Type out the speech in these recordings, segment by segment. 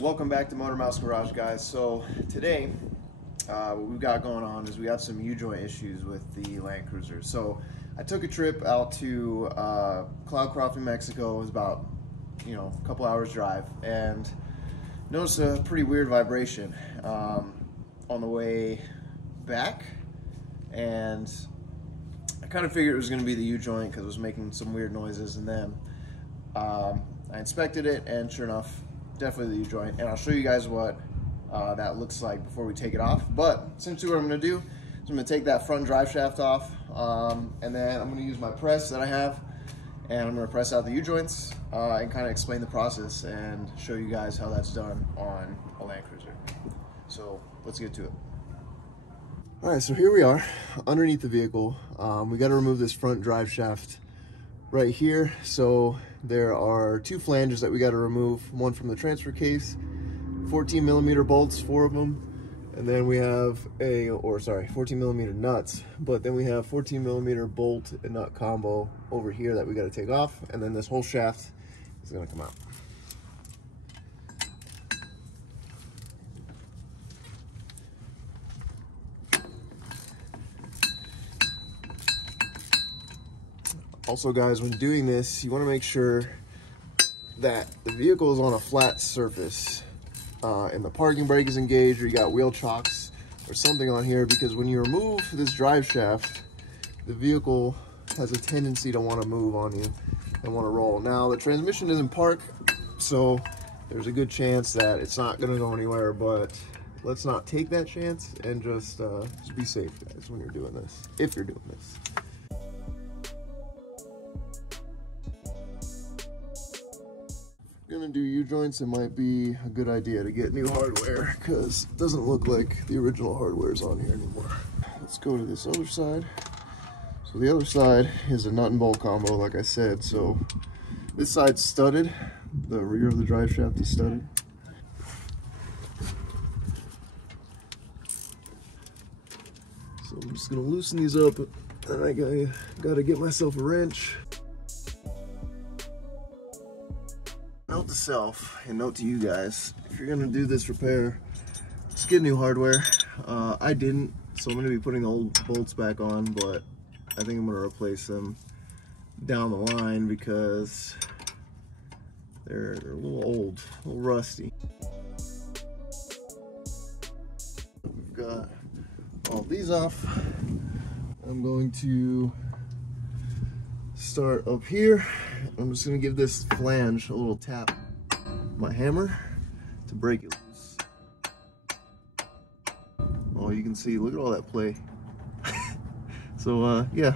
Welcome back to Motor Mouse Garage, guys. So today, what we've got going on is we got some U-joint issues with the Land Cruiser. So I took a trip out to Cloudcroft, New Mexico. It was about, a couple hours drive, and noticed a pretty weird vibration on the way back, and I kind of figured it was going to be the U-joint because it was making some weird noises. And then I inspected it, and sure enough, definitely the U-joint, and I'll show you guys what that looks like before we take it off. But essentially what I'm going to do is I'm going to take that front drive shaft off, and then I'm going to use my press that I have, and I'm going to press out the U-joints and kind of explain the process and show you guys how that's done on a Land Cruiser. So let's get to it. Alright, so here we are underneath the vehicle. We got to remove this front drive shaft right here. So there are two flanges that we got to remove, one from the transfer case, 14mm bolts, 4 of them, and then we have 14mm nuts, but then we have 14mm bolt and nut combo over here that we got to take off, and then this whole shaft is going to come out. Also, guys, when doing this, you want to make sure that the vehicle is on a flat surface and the parking brake is engaged, or you got wheel chocks or something on here, because when you remove this drive shaft, the vehicle has a tendency to want to move on you and want to roll. Now, the transmission is in park, so there's a good chance that it's not going to go anywhere, but let's not take that chance and just be safe, guys, when you're doing this, if you're doing this. Gonna do U-joints, it might be a good idea to get new hardware because it doesn't look like the original hardware is on here anymore. Let's go to this other side. So the other side is a nut and bolt combo, like I said. So this side's studded, the rear of the drive shaft is studded. So I'm just gonna loosen these up, and I gotta get myself a wrench. Note to self, and note to you guys, if you're gonna do this repair, just get new hardware. I didn't, so I'm gonna be putting the old bolts back on, but I think I'm gonna replace them down the line because they're a little old, a little rusty. We've got all these off. I'm going to start up here. I'm just going to give this flange a little tap with my hammer to break it loose. Oh, you can see, look at all that play. So, yeah.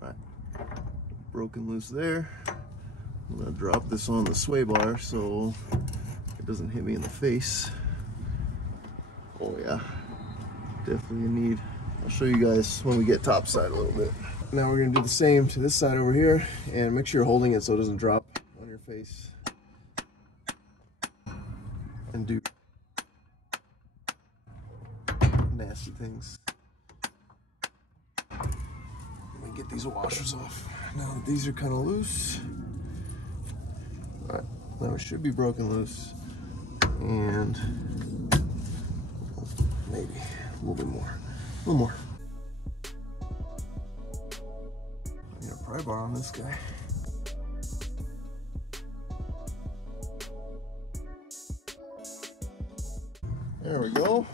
Alright, broken loose there. I'm going to drop this on the sway bar so it doesn't hit me in the face. Oh yeah, definitely a need. I'll show you guys when we get topside a little bit. Now we're going to do the same to this side over here, and make sure you're holding it so it doesn't drop on your face. And do nasty things. Let me get these washers off. Now that these are kind of loose. Alright, now it should be broken loose. And maybe a little bit more. A little more. I need a pry bar on this guy. There we go.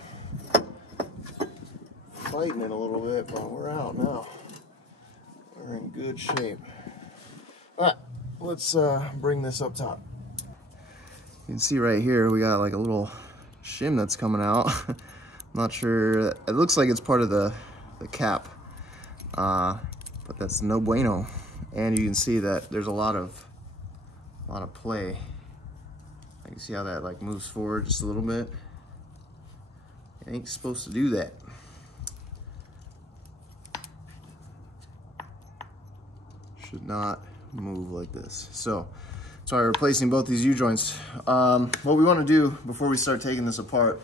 Fighting it a little bit, but we're out now. We're in good shape. Alright, let's bring this up top. You can see right here we got like a little shim that's coming out. I'm not sure, it looks like it's part of the cap, but that's no bueno. And you can see that there's a lot of play. You can see how that like moves forward just a little bit. It ain't supposed to do that. Should not move like this. So I'm replacing both these U-joints. What we want to do before we start taking this apart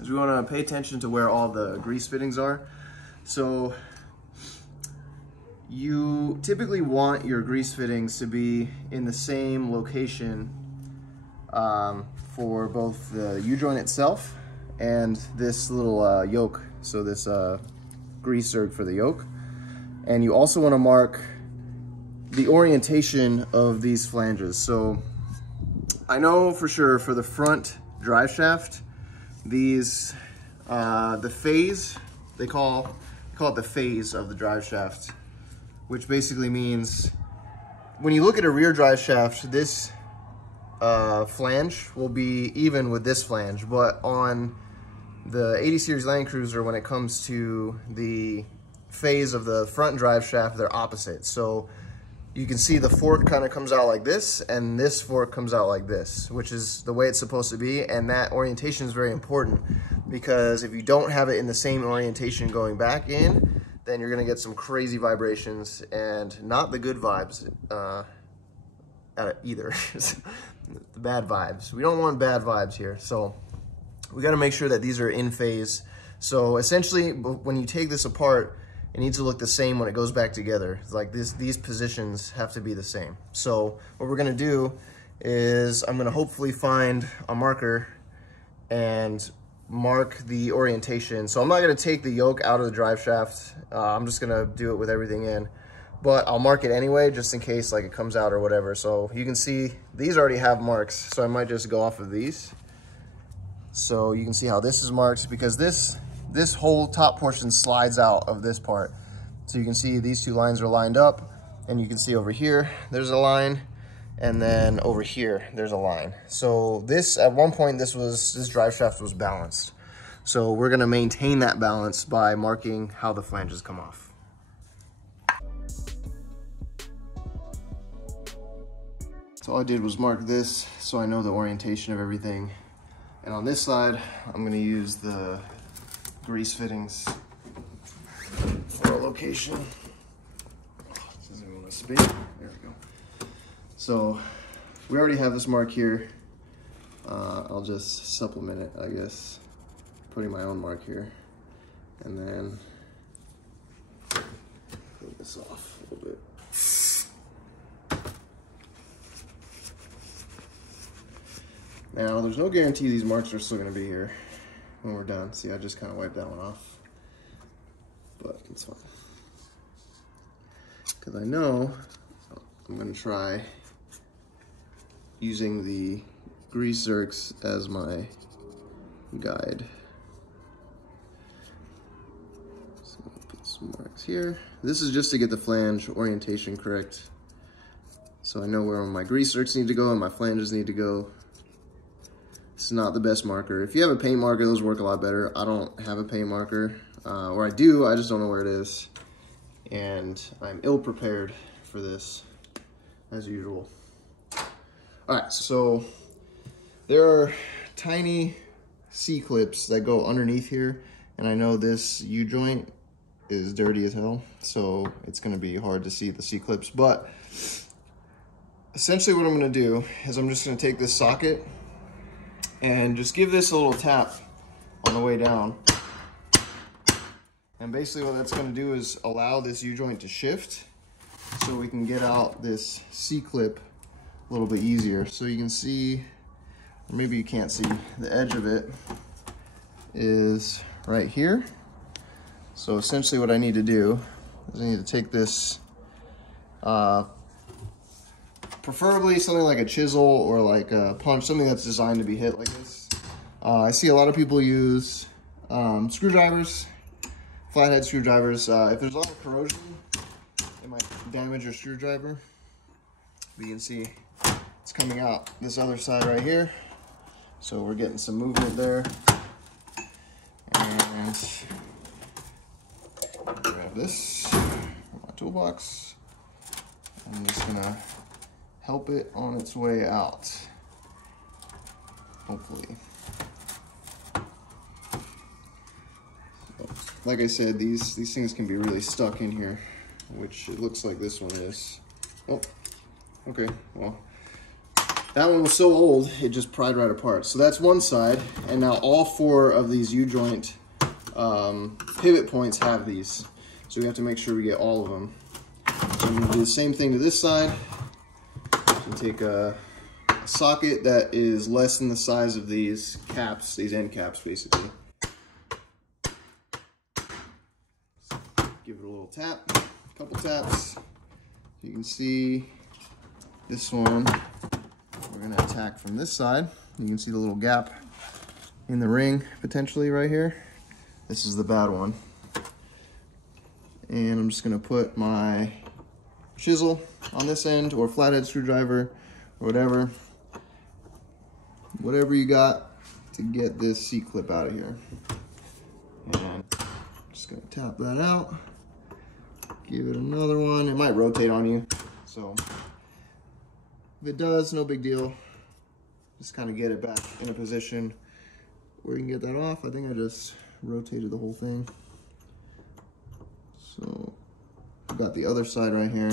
is we want to pay attention to where all the grease fittings are. So you typically want your grease fittings to be in the same location for both the U-joint itself and this little yoke, so this grease zerg for the yoke. And you also want to mark the orientation of these flanges. So I know for sure for the front drive shaft, these the phase, they call it the phase of the drive shaft, which basically means when you look at a rear drive shaft, this flange will be even with this flange, but on the 80 series Land Cruiser, when it comes to the phase of the front drive shaft, they're opposite. So you can see the fork kind of comes out like this, and this fork comes out like this, which is the way it's supposed to be. And that orientation is very important, because if you don't have it in the same orientation going back in, then you're gonna get some crazy vibrations and not the good vibes either. The bad vibes. We don't want bad vibes here. So we gotta make sure that these are in phase. So essentially, when you take this apart, it needs to look the same when it goes back together. It's like these positions have to be the same. So what we're gonna do is I'm gonna hopefully find a marker and mark the orientation. So I'm not gonna take the yoke out of the drive shaft. I'm just gonna do it with everything in, but I'll mark it anyway, just in case like it comes out or whatever. So you can see these already have marks, so I might just go off of these. So you can see how this is marked, because this whole top portion slides out of this part. So you can see these two lines are lined up, and you can see over here, there's a line, and then over here, there's a line. So this, at one point, this drive shaft was balanced. So we're gonna maintain that balance by marking how the flanges come off. So all I did was mark this, so I know the orientation of everything. And on this side, I'm gonna use the grease fittings for a location. This doesn't even want to spin. There we go. So we already have this mark here. I'll just supplement it, I guess, putting my own mark here. And then clean this off a little bit. Now, there's no guarantee these marks are still going to be here when we're done. See, I just kind of wiped that one off, but it's fine. Because I know I'm going to try using the grease zerks as my guide. So I'll put some marks here. This is just to get the flange orientation correct. So I know where my grease zerks need to go and my flanges need to go. It's not the best marker. If you have a paint marker, those work a lot better. I don't have a paint marker, or I do, I just don't know where it is. And I'm ill prepared for this, as usual. All right, so there are tiny C-clips that go underneath here, and I know this U-joint is dirty as hell, so it's gonna be hard to see the C-clips, but essentially what I'm gonna do is I'm just gonna take this socket and just give this a little tap on the way down. And basically what that's gonna do is allow this U-joint to shift so we can get out this C-clip a little bit easier. So you can see, or maybe you can't see, the edge of it is right here. So essentially what I need to do is I need to take this, preferably something like a chisel or like a punch, something that's designed to be hit like this. I see a lot of people use screwdrivers, flathead screwdrivers. If there's a lot of corrosion, it might damage your screwdriver. But you can see it's coming out this other side right here. So we're getting some movement there. And grab this from my toolbox. I'm just gonna help it on its way out, hopefully. Like I said, these things can be really stuck in here, which it looks like this one is. Oh, okay, well, that one was so old, it just pried right apart. So that's one side, and now all four of these U-joint pivot points have these. So we have to make sure we get all of them. I'm going to do the same thing to this side. So take a socket that is less than the size of these caps, these end caps basically. So give it a little tap, a couple taps. You can see this one, we're going to attack from this side. You can see the little gap in the ring potentially right here. This is the bad one. And I'm just going to put my chisel on this end, or flathead screwdriver, or whatever you got to get this C-clip out of here. And I'm just going to tap that out, give it another one. It might rotate on you, so if it does, no big deal. Just kind of get it back in a position where you can get that off. I think I just rotated the whole thing. So I've got the other side right here.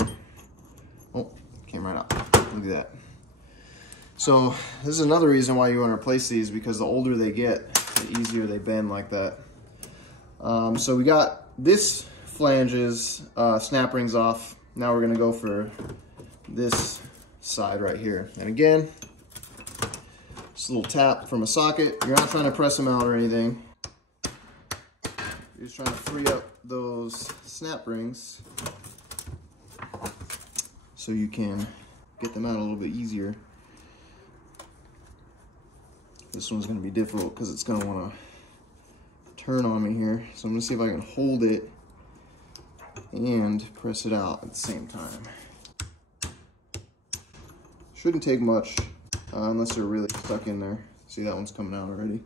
Oh, came right out. Look at that. So this is another reason why you want to replace these, because the older they get, the easier they bend like that. So we got this flange's snap rings off. Now we're going to go for this side right here. And again, just a little tap from a socket. You're not trying to press them out or anything. You're just trying to free up those snap rings so you can get them out a little bit easier. This one's going to be difficult because it's going to want to turn on me here. So I'm going to see if I can hold it and press it out at the same time. Shouldn't take much unless they're really stuck in there. See, that one's coming out already.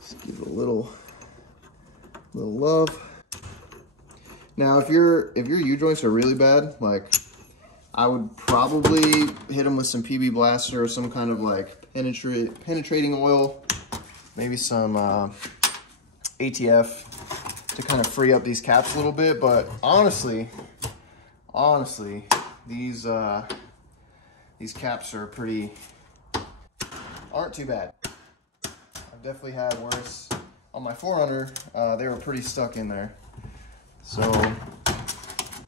Just give it a little love. Now, if your U-joints are really bad, like, I would probably hit them with some PB Blaster or some kind of like penetrating oil, maybe some ATF to kind of free up these caps a little bit. But honestly, these caps are aren't too bad. I've definitely had worse. On my 4Runner, they were pretty stuck in there. So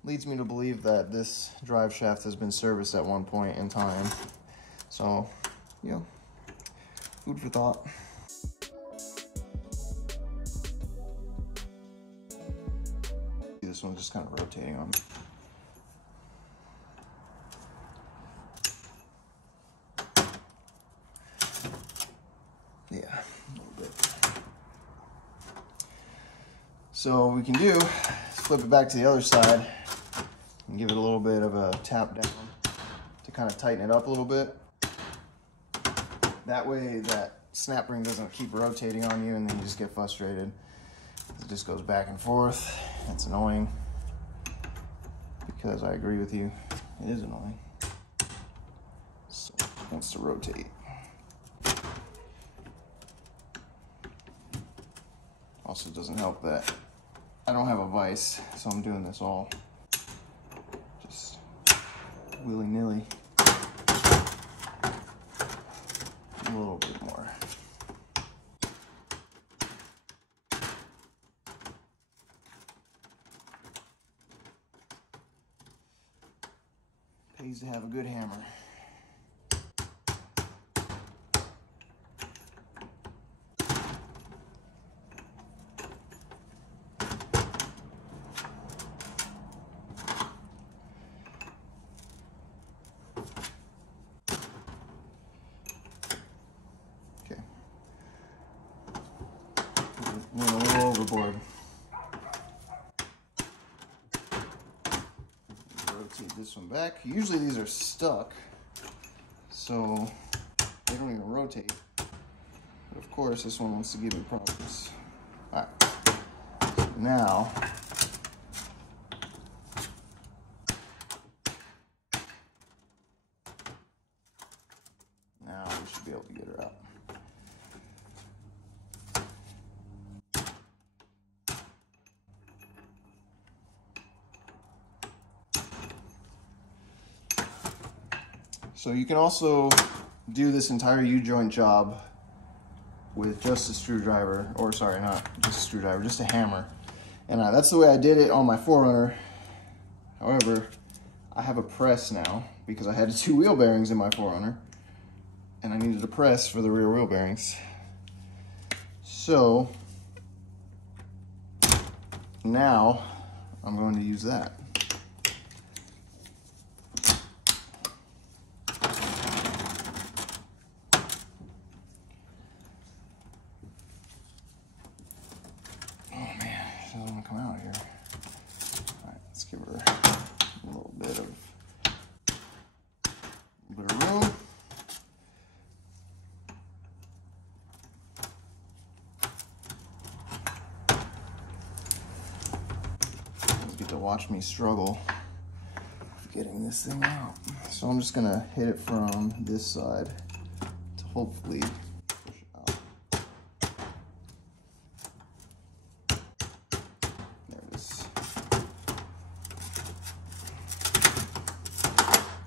leads me to believe that this drive shaft has been serviced at one point in time. So, you know, food for thought. This one's just kind of rotating on me. Yeah, a little bit. So what we can do is flip it back to the other side and give it a little bit of a tap down to kind of tighten it up a little bit. That way that snap ring doesn't keep rotating on you and then you just get frustrated. It just goes back and forth. That's annoying, because I agree with you, it is annoying. So it wants to rotate. Also, doesn't help that I don't have a vise, so I'm doing this all just willy-nilly. A little bit more. Pays to have a good hammer. Went a little overboard. Rotate this one back. Usually these are stuck, so they don't even rotate. But of course, this one wants to give me problems. All right. So now, we should be able to get her out. So you can also do this entire U-joint job with just a screwdriver, or sorry, not just a screwdriver, just a hammer. And that's the way I did it on my 4Runner. However, I have a press now because I had 2 wheel bearings in my 4Runner and I needed a press for the rear wheel bearings. So now I'm going to use that. Come out here. All right, let's give her a little bit of room. You get to watch me struggle with getting this thing out. So I'm just gonna hit it from this side to hopefully push it out.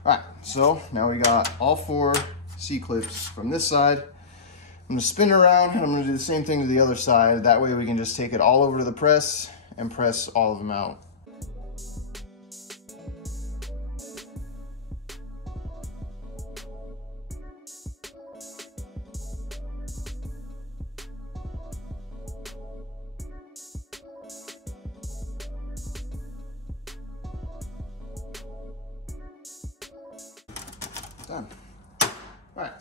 All right, so now we got all 4 C-clips from this side. I'm gonna spin it around and I'm gonna do the same thing to the other side. That way we can just take it all over to the press and press all of them out. Done. All right,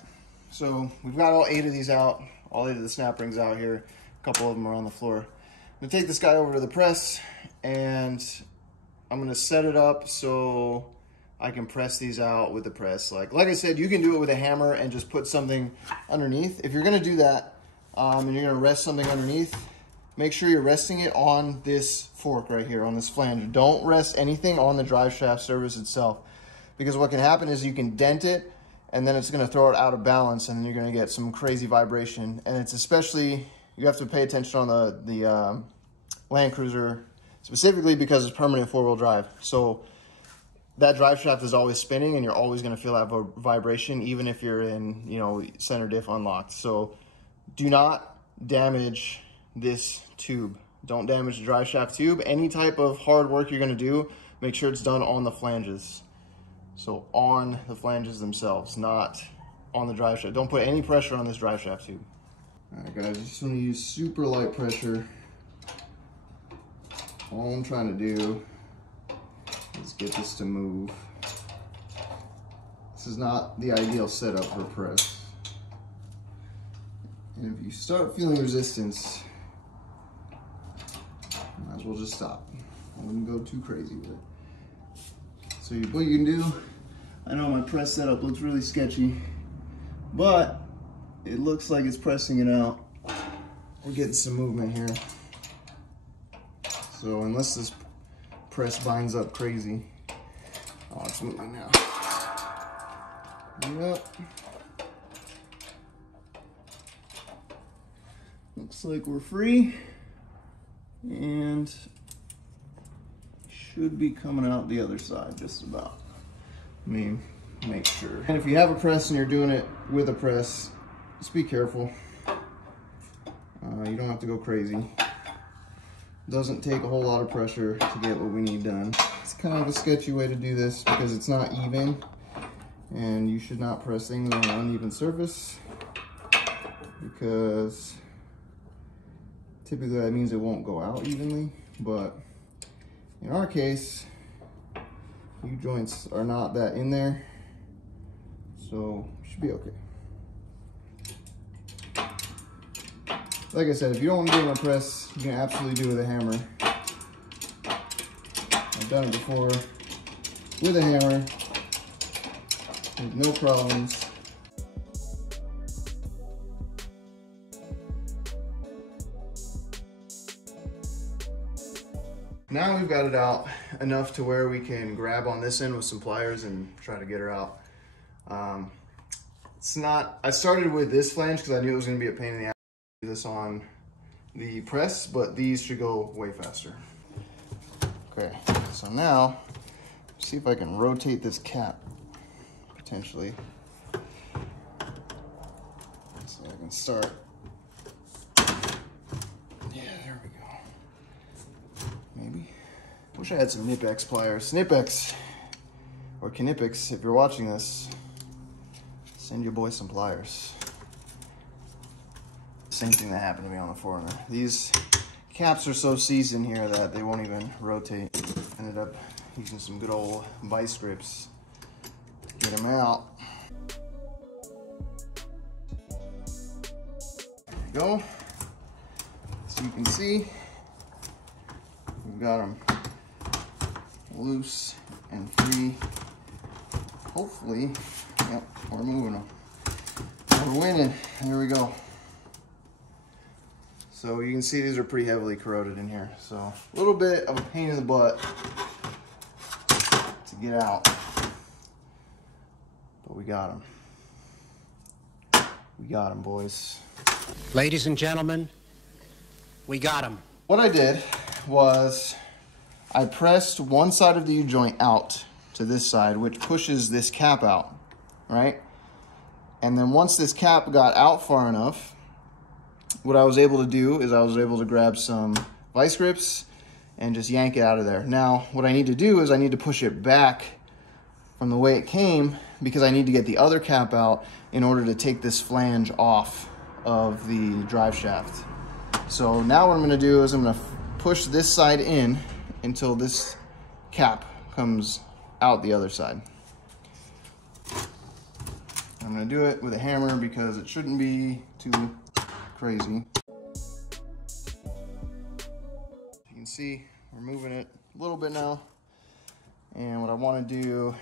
so we've got all 8 of these out, all 8 of the snap rings out here. A couple of them are on the floor. I'm gonna take this guy over to the press and I'm gonna set it up so I can press these out with the press. Like I said, you can do it with a hammer and just put something underneath. If you're gonna do that and you're gonna rest something underneath, make sure you're resting it on this fork right here, on this flange. Don't rest anything on the drive shaft surface itself, because what can happen is you can dent it and then it's gonna throw it out of balance and then you're gonna get some crazy vibration. And it's especially, you have to pay attention on the Land Cruiser specifically because it's permanent 4-wheel drive. So that drive shaft is always spinning and you're always gonna feel that vibration even if you're in, you know, center diff unlocked. So do not damage this tube. Don't damage the drive shaft tube. Any type of hard work you're gonna do, make sure it's done on the flanges. So on the flanges themselves, not on the drive shaft. Don't put any pressure on this drive shaft tube. All right, guys, I just want to use super light pressure. All I'm trying to do is get this to move. This is not the ideal setup for press. And if you start feeling resistance, might as well just stop. I wouldn't go too crazy with it. So what you can do, I know my press setup looks really sketchy, but it looks like it's pressing it out. We're getting some movement here. So unless this press binds up crazy, oh, it's moving now. Yep. Looks like we're free and should be coming out the other side just about. Let me make sure. And if you have a press and you're doing it with a press, just be careful. You don't have to go crazy. Doesn't take a whole lot of pressure to get what we need done. It's kind of a sketchy way to do this because it's not even, and you should not press things on an uneven surface because typically that means it won't go out evenly, but in our case, U-joints are not that in there, so it should be okay. Like I said, if you don't want to do it on a press, you can absolutely do it with a hammer. I've done it before with a hammer, with no problems. Now we've got it out enough to where we can grab on this end with some pliers and try to get her out. It's not, I started with this flange because I knew it was going to be a pain in the ass to do this on the press, but these should go way faster. Okay, so now, see if I can rotate this cap, potentially. So I can start. Yeah, there we go. Maybe. Wish I had some Knipex pliers. Knipex, or Knipex, if you're watching this, send your boy some pliers. Same thing that happened to me on the Foreigner. These caps are so seasoned here that they won't even rotate. Ended up using some good old vice grips to get them out. There you go. So you can see, we've got them loose and free. Hopefully, yep, we're moving them. We're winning. There we go. So you can see these are pretty heavily corroded in here. So a little bit of a pain in the butt to get out, but we got them. We got them, boys. Ladies and gentlemen, we got them. What I did was I pressed one side of the U-joint out to this side, which pushes this cap out, right? And then once this cap got out far enough, what I was able to do is I was able to grab some vice grips and just yank it out of there. Now, what I need to do is I need to push it back from the way it came because I need to get the other cap out in order to take this flange off of the drive shaft. So now what I'm gonna do is I'm gonna push this side in until this cap comes out the other side. I'm gonna do it with a hammer because it shouldn't be too crazy. You can see we're moving it a little bit now. And what I wanna do,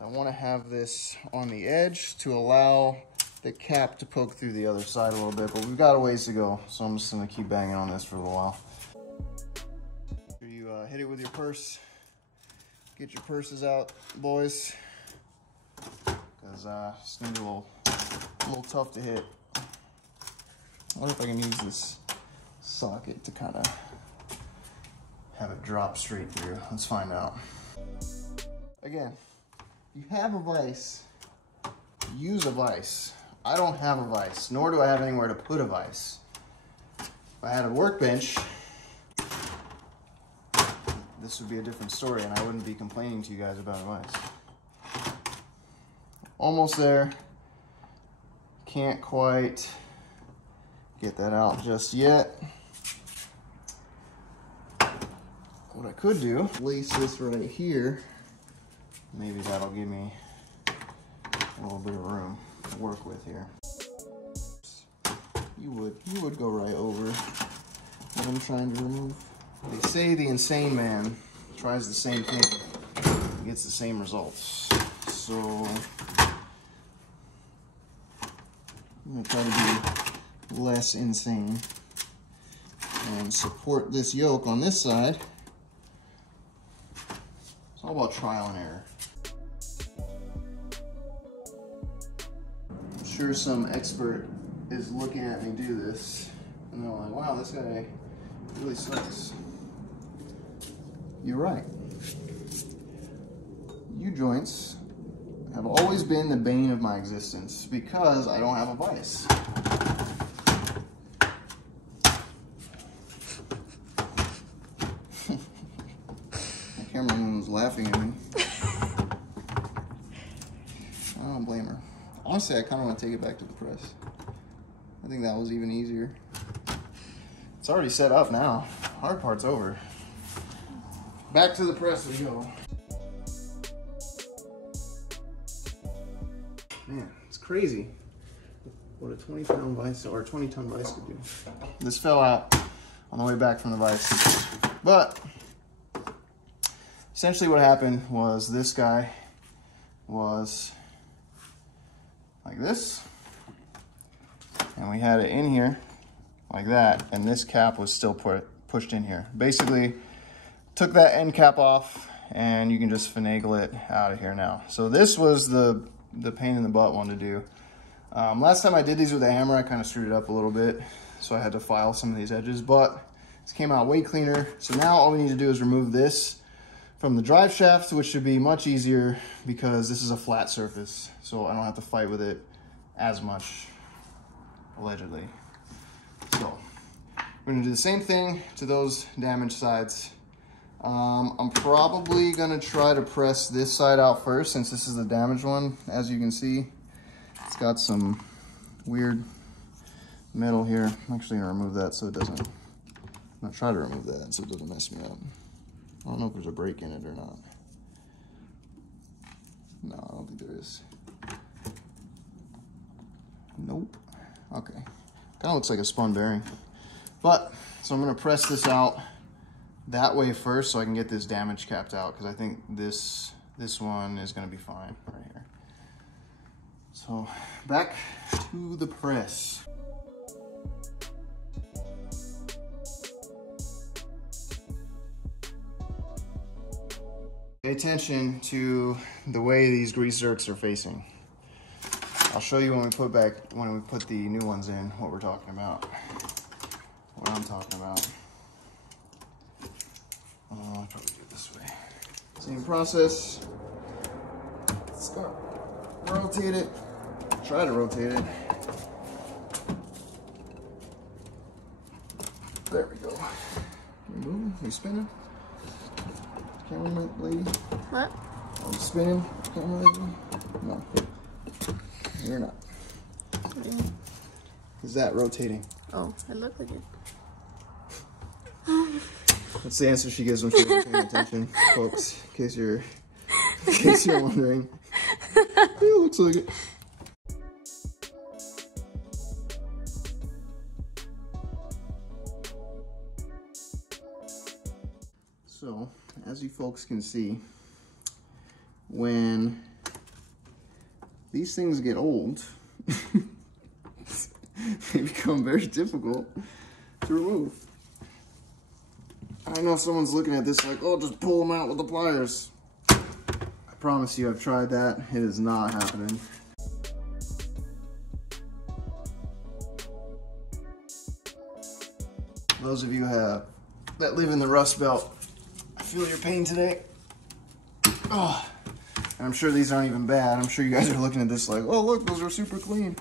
I wanna have this on the edge to allow the cap to poke through the other side a little bit, but we've got a ways to go. So I'm just gonna keep banging on this for a little while. You hit it with your purse. Get your purses out, boys, because it's gonna be a little tough to hit. I wonder if I can use this socket to kind of have it drop straight through. Let's find out. Again, if you have a vise, use a vise. I don't have a vise, nor do I have anywhere to put a vise. If I had a workbench, this would be a different story and I wouldn't be complaining to you guys about a vise. Almost there. Can't quite get that out just yet. What I could do, lace this right here. Maybe that'll give me a little bit of room to work with here. You would go right over what I'm trying to remove. They say the insane man tries the same thing and gets the same results. So I'm gonna try to be less insane and support this yoke on this side. It's all about trial and error. I'm sure some expert is looking at me do this and they're like, wow, this guy really sucks. You're right. U-joints have always been the bane of my existence because I don't have a vise. My cameraman was laughing at me. I don't blame her. Honestly, I kind of want to take it back to the press. I think that was even easier. It's already set up now. Hard part's over. Back to the press we go. Man, it's crazy what a 20-pound vise or 20-ton vise could do. This fell out on the way back from the vise. But essentially what happened was this guy was like this. And we had it in here like that. And this cap was still pushed in here. Basically, took that end cap off and you can just finagle it out of here now. So this was the pain in the butt one to do. Last time I did these with a hammer, I kind of screwed it up a little bit. So I had to file some of these edges, but this came out way cleaner. So now all we need to do is remove this from the drive shaft, which should be much easier because this is a flat surface. So I don't have to fight with it as much, allegedly. So we're gonna do the same thing to those damaged sides. I'm probably gonna try to press this side out first since this is the damaged one. As you can see, it's got some weird metal here. I'm actually gonna remove that so it doesn't, I'm gonna try to remove that so it doesn't mess me up. I don't know if there's a break in it or not. No, I don't think there is. Nope. Okay. Kind of looks like a spun bearing. But, so I'm gonna press this out that way first so I can get this damage capped out, because I think this one is gonna be fine right here. So, back to the press. Pay attention to the way these grease zerks are facing. I'll show you when we put the new ones in, what we're talking about. What I'm talking about. I'll probably do it this way. Same process. Start. Rotate it. Try to rotate it. There we go. You moving? You spinning? Camera lady? What? Are you spinning? Camera lady? No. You're not. Yeah. Is that rotating? Oh, it looked like it. That's the answer she gives when she's paying attention, folks. In case you're wondering. Yeah, it looks like it. So, as you folks can see, when these things get old, they become very difficult to remove. I know someone's looking at this like, oh, just pull them out with the pliers. I promise you, I've tried that. It is not happening. Those of you that live in the Rust Belt, I feel your pain today. Oh, and I'm sure these aren't even bad. I'm sure you guys are looking at this like, oh, look, those are super clean.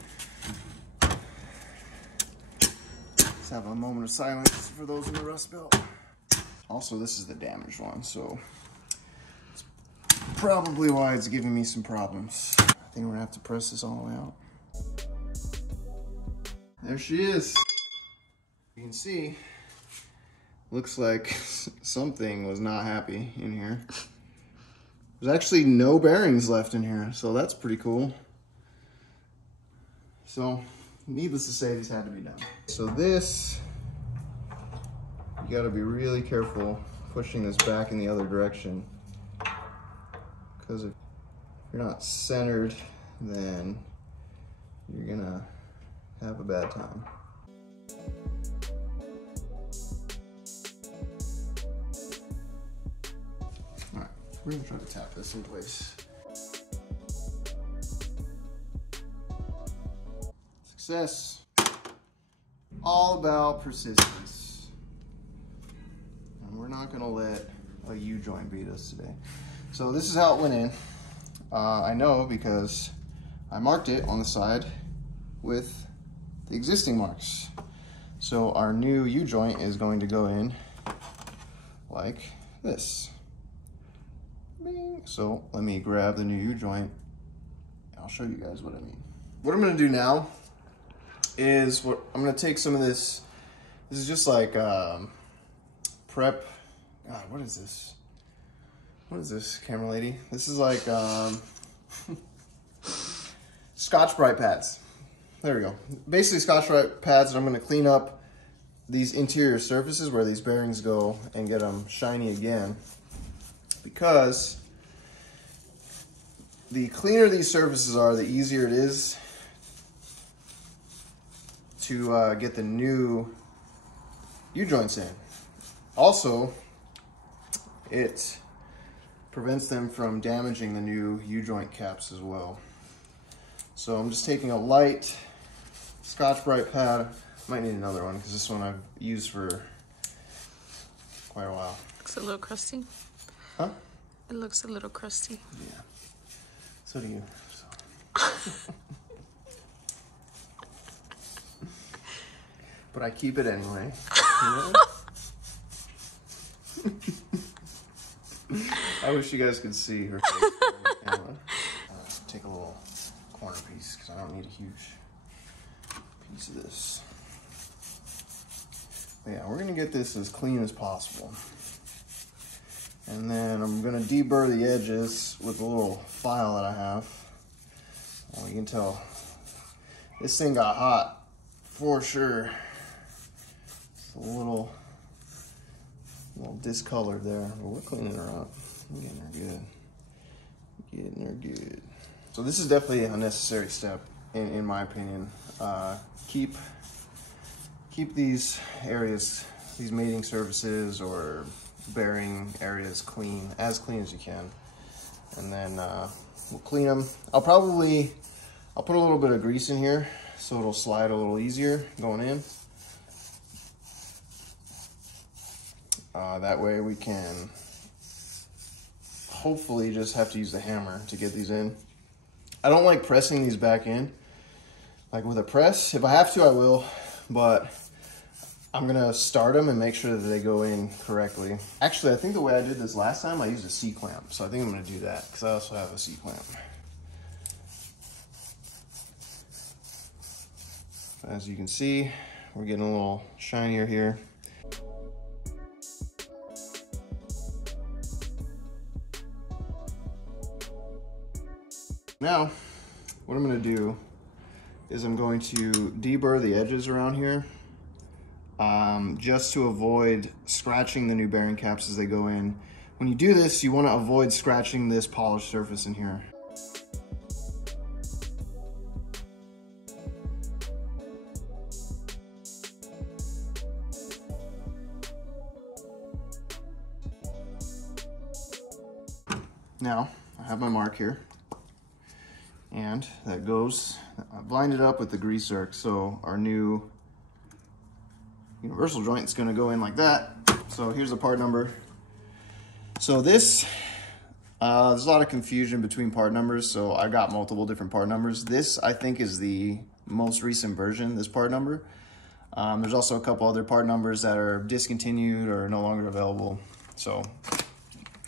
Let's have a moment of silence for those in the Rust Belt. Also, this is the damaged one, so it's probably why it's giving me some problems. I think we're gonna have to press this all the way out. There she is. You can see, looks like something was not happy in here. There's actually no bearings left in here, so that's pretty cool. So, needless to say, this had to be done. So this, you gotta be really careful pushing this back in the other direction, because if you're not centered, then you're gonna have a bad time. All right, we're gonna try to tap this in place. Success. All about persistence. And we're not gonna let a U-joint beat us today. So this is how it went in. I know because I marked it on the side with the existing marks. So our new U-joint is going to go in like this. So let me grab the new U-joint. I'll show you guys what I mean. What I'm gonna do now is I'm gonna take some of this. This is just like prep. God, what is this? What is this, camera lady? This is like Scotch-Brite pads. There we go. Basically Scotch-Brite pads, and I'm gonna clean up these interior surfaces where these bearings go and get them shiny again. Because the cleaner these surfaces are, the easier it is to get the new U-joints in. Also, it prevents them from damaging the new U-joint caps as well. So I'm just taking a light Scotch-Brite pad. Might need another one because this one I've used for quite a while. Looks a little crusty. Huh? It looks a little crusty. Yeah. So do you. So. But I keep it anyway. I wish you guys could see her face on the camera. Take a little corner piece because I don't need a huge piece of this. But yeah, we're gonna get this as clean as possible. And then I'm gonna deburr the edges with a little file that I have. Well, you can tell this thing got hot for sure. It's a little discolored there, but we're cleaning her up. We're getting her good. Getting her good. So this is definitely a necessary step, in my opinion. Keep these areas, these mating surfaces or bearing areas clean, as clean as you can. And then we'll clean them. I'll put a little bit of grease in here so it'll slide a little easier going in. That way we can hopefully just have to use the hammer to get these in. I don't like pressing these back in. Like with a press, if I have to, I will, but I'm gonna start them and make sure that they go in correctly. Actually, I think the way I did this last time, I used a C-clamp, so I think I'm gonna do that because I also have a C-clamp. As you can see, we're getting a little shinier here. Now, what I'm gonna do is I'm going to deburr the edges around here just to avoid scratching the new bearing caps as they go in. When you do this, you wanna avoid scratching this polished surface in here. Now, I have my mark here. And that goes, I've lined it up with the grease arc, so our new universal joint is gonna go in like that. So here's the part number. So this, there's a lot of confusion between part numbers, so I got multiple different part numbers. This, I think, is the most recent version, this part number. There's also a couple other part numbers that are discontinued or no longer available. So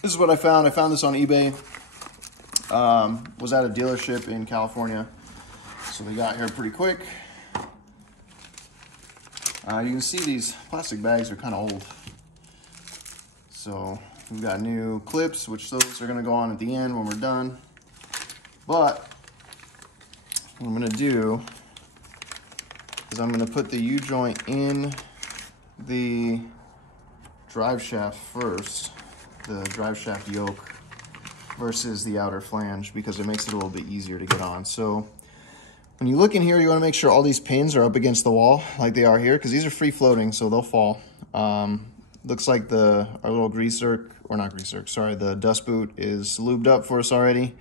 this is what I found. I found this on eBay. Was at a dealership in California, so they got here pretty quick. You can see these plastic bags are kind of old, so we've got new clips, which those are going to go on at the end when we're done. But what I'm going to do is I'm going to put the U-joint in the drive shaft first, the drive shaft yoke, versus the outer flange, because it makes it a little bit easier to get on. So when you look in here, you want to make sure all these pins are up against the wall like they are here, because these are free floating, so they'll fall. Looks like our little the dust boot is lubed up for us already.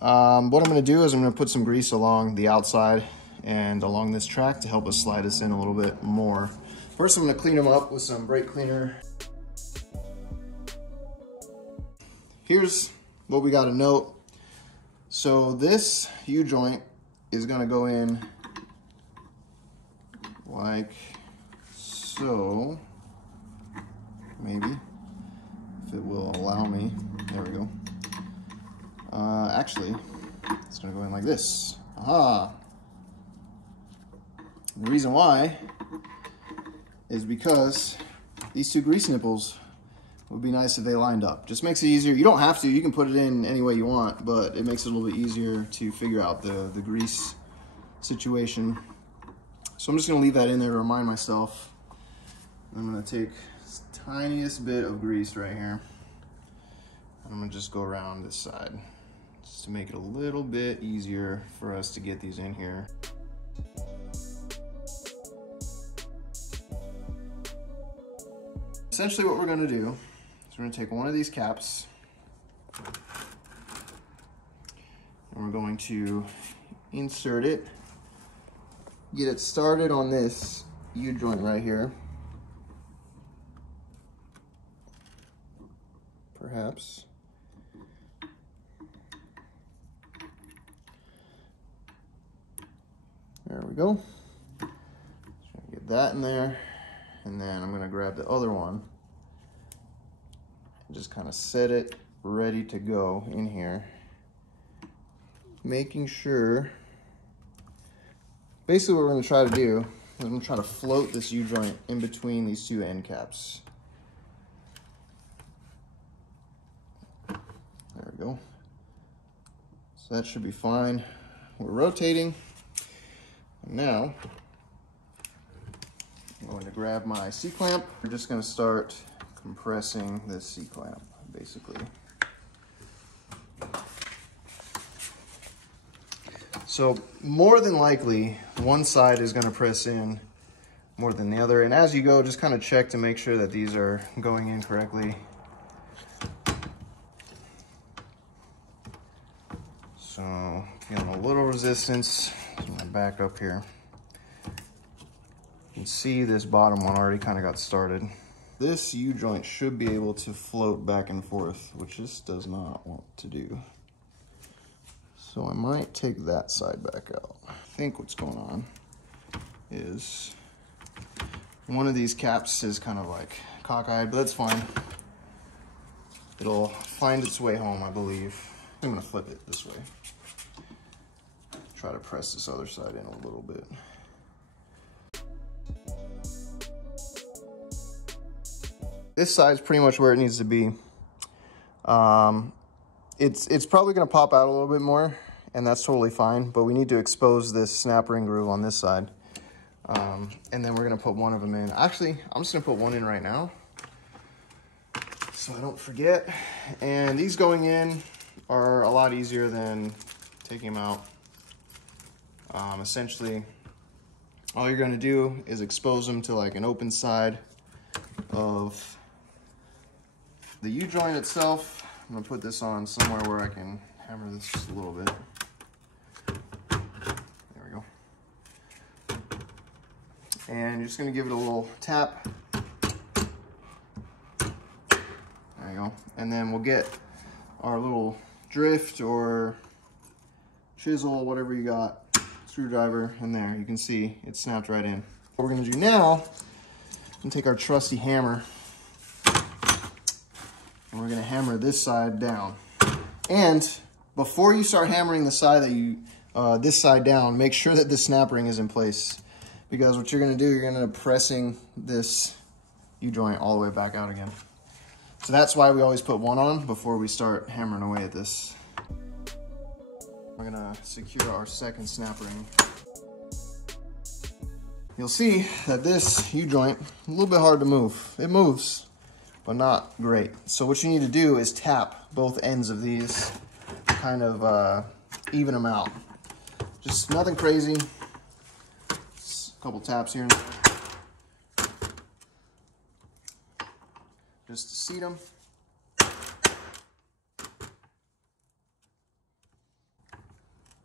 What I'm going to do is I'm going to put some grease along the outside and along this track to help us slide this in a little bit more. First, I'm going to clean them up with some brake cleaner. Here's what we got to note. So this U-joint is going to go in like so, maybe, if it will allow me. There we go. Actually, it's going to go in like this. Aha! The reason why is because these two grease nipples would be nice if they lined up. Just makes it easier. You don't have to, you can put it in any way you want, but it makes it a little bit easier to figure out the grease situation. So I'm just gonna leave that in there to remind myself. I'm gonna take this tiniest bit of grease right here. And I'm gonna just go around this side, just to make it a little bit easier for us to get these in here. Essentially what we're gonna do, we're going to take one of these caps and we're going to insert it, get it started on this U-joint right here, perhaps. There we go. Get that in there, and then I'm going to grab the other one. Just just kind of set it ready to go in here, making sure, basically what we're going to try to do is I'm going to try to float this U-joint in between these two end caps. There we go. So that should be fine. We're rotating. And now I'm going to grab my C-clamp. We're just going to start compressing this C-clamp, basically. So more than likely, one side is going to press in more than the other. And as you go, just kind of check to make sure that these are going in correctly. So, feeling a little resistance. I'm going to back up here. You can see this bottom one already kind of got started. This U-joint should be able to float back and forth, which this does not want to do. So I might take that side back out. I think what's going on is one of these caps is kind of like cockeyed, but that's fine. It'll find its way home, I believe. I'm gonna flip it this way. Try to press this other side in a little bit. This side's pretty much where it needs to be. It's probably gonna pop out a little bit more, and that's totally fine, but we need to expose this snap ring groove on this side. And then we're gonna put one of them in. Actually, I'm just gonna put one in right now, so I don't forget. And these going in are a lot easier than taking them out. Essentially, all you're gonna do is expose them to like an open side of the U-joint itself. I'm gonna put this on somewhere where I can hammer this just a little bit. There we go. And you're just gonna give it a little tap. There you go. And then we'll get our little drift or chisel, whatever you got, screwdriver, and there you can see it snapped right in. What we're gonna do now, we're gonna take our trusty hammer and we're gonna hammer this side down. And before you start hammering the side that you, this side down, make sure that the snap ring is in place, because what you're gonna do, you're gonna end up pressing this U-joint all the way back out again. So that's why we always put one on before we start hammering away at this. We're gonna secure our second snap ring. You'll see that this U-joint, a little bit hard to move. It moves, but not great. So what you need to do is tap both ends of these, kind of even them out. Just nothing crazy. Just a couple taps here and there. Just to seat them.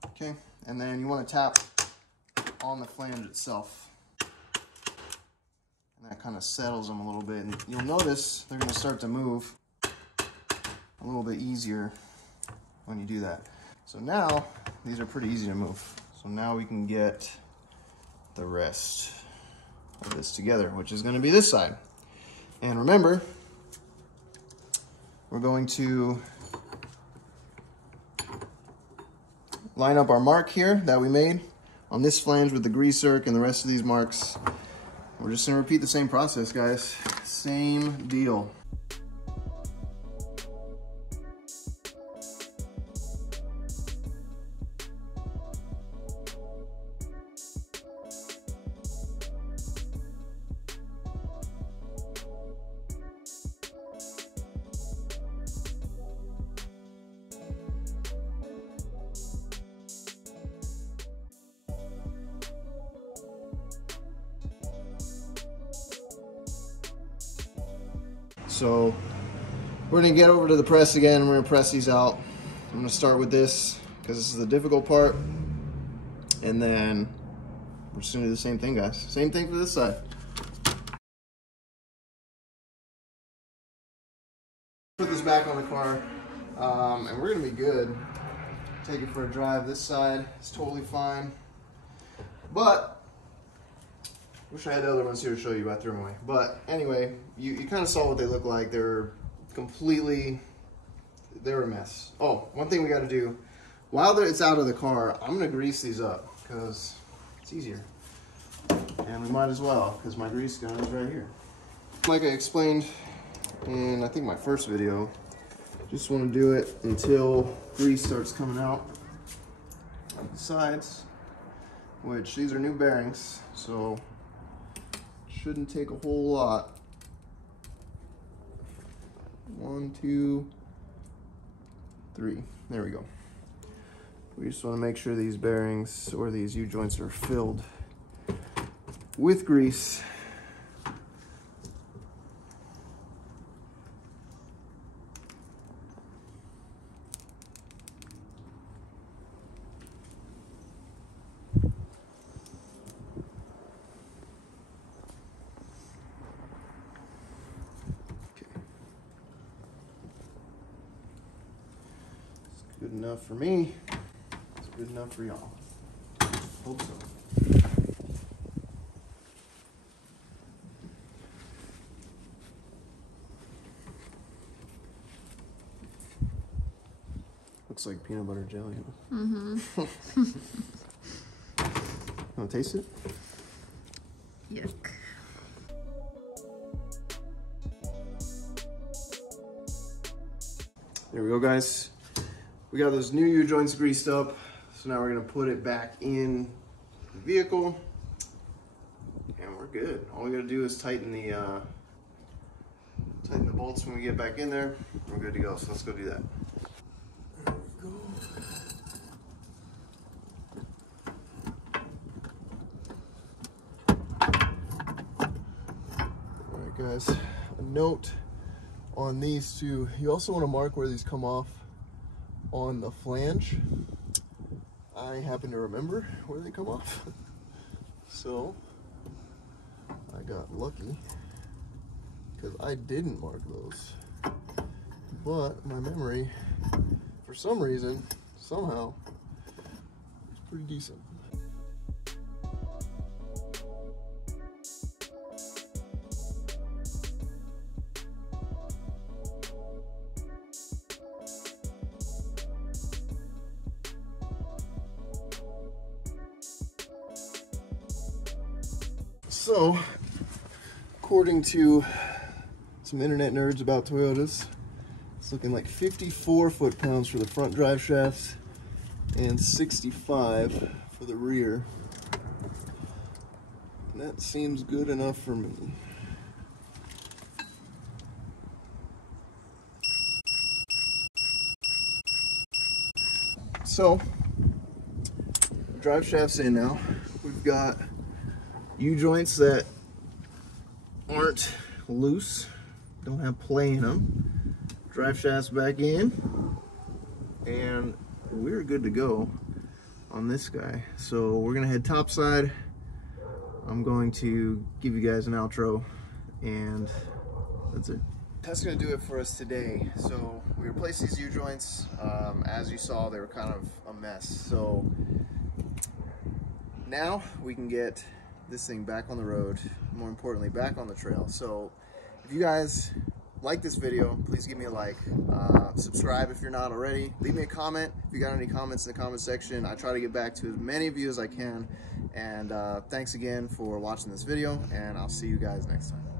Okay, and then you want to tap on the flange itself. And that kind of settles them a little bit. And you'll notice they're going to start to move a little bit easier when you do that. So now, these are pretty easy to move. So now we can get the rest of this together, which is going to be this side. And remember, we're going to line up our mark here that we made on this flange with the grease zerk and the rest of these marks. We're just going to repeat the same process, guys. Same deal. So we're gonna get over to the press again. We're gonna press these out. I'm gonna start with this because this is the difficult part. And then we're just gonna do the same thing, guys. Same thing for this side. Put this back on the car and we're gonna be good. Take it for a drive. This side is totally fine. But wish I had the other ones here to show you, but I threw them away. But anyway, you kind of saw what they look like. They're completely, they're a mess. Oh, one thing we got to do, while it's out of the car, I'm going to grease these up because it's easier. And we might as well, because my grease gun is right here. Like I explained in, I think, my first video, just want to do it until grease starts coming out on the sides, which these are new bearings, so shouldn't take a whole lot. 1, 2, 3. There we go. We just want to make sure these bearings or these U-joints are filled with grease. Good enough for me. It's good enough for y'all. Hope so. Looks like peanut butter jelly. Mm-hmm. Want to taste it? Yuck. There we go, guys. We got those new U-joints greased up, so now we're gonna put it back in the vehicle, and we're good. All we gotta do is tighten the bolts when we get back in there. We're good to go. So let's go do that. There we go. All right, guys. A note on these two: you also want to mark where these come off on the flange. I happen to remember where they come off, so I got lucky because I didn't mark those, but my memory, for some reason, somehow, is pretty decent. So, according to some internet nerds about Toyotas, it's looking like 54 foot-pounds for the front drive shafts and 65 for the rear. And that seems good enough for me. So, drive shafts in now. We've got U-joints that aren't loose, don't have play in them. Drive shafts back in, and we're good to go on this guy. So we're gonna head topside. I'm going to give you guys an outro, and that's it. That's gonna do it for us today. So we replaced these U-joints. As you saw, they were kind of a mess. So now we can get this thing back on the road, more importantly back on the trail. So if you guys like this video, please give me a like, subscribe if you're not already, leave me a comment if you got any comments in the comment section. I try to get back to as many of you as I can, and thanks again for watching this video, and I'll see you guys next time.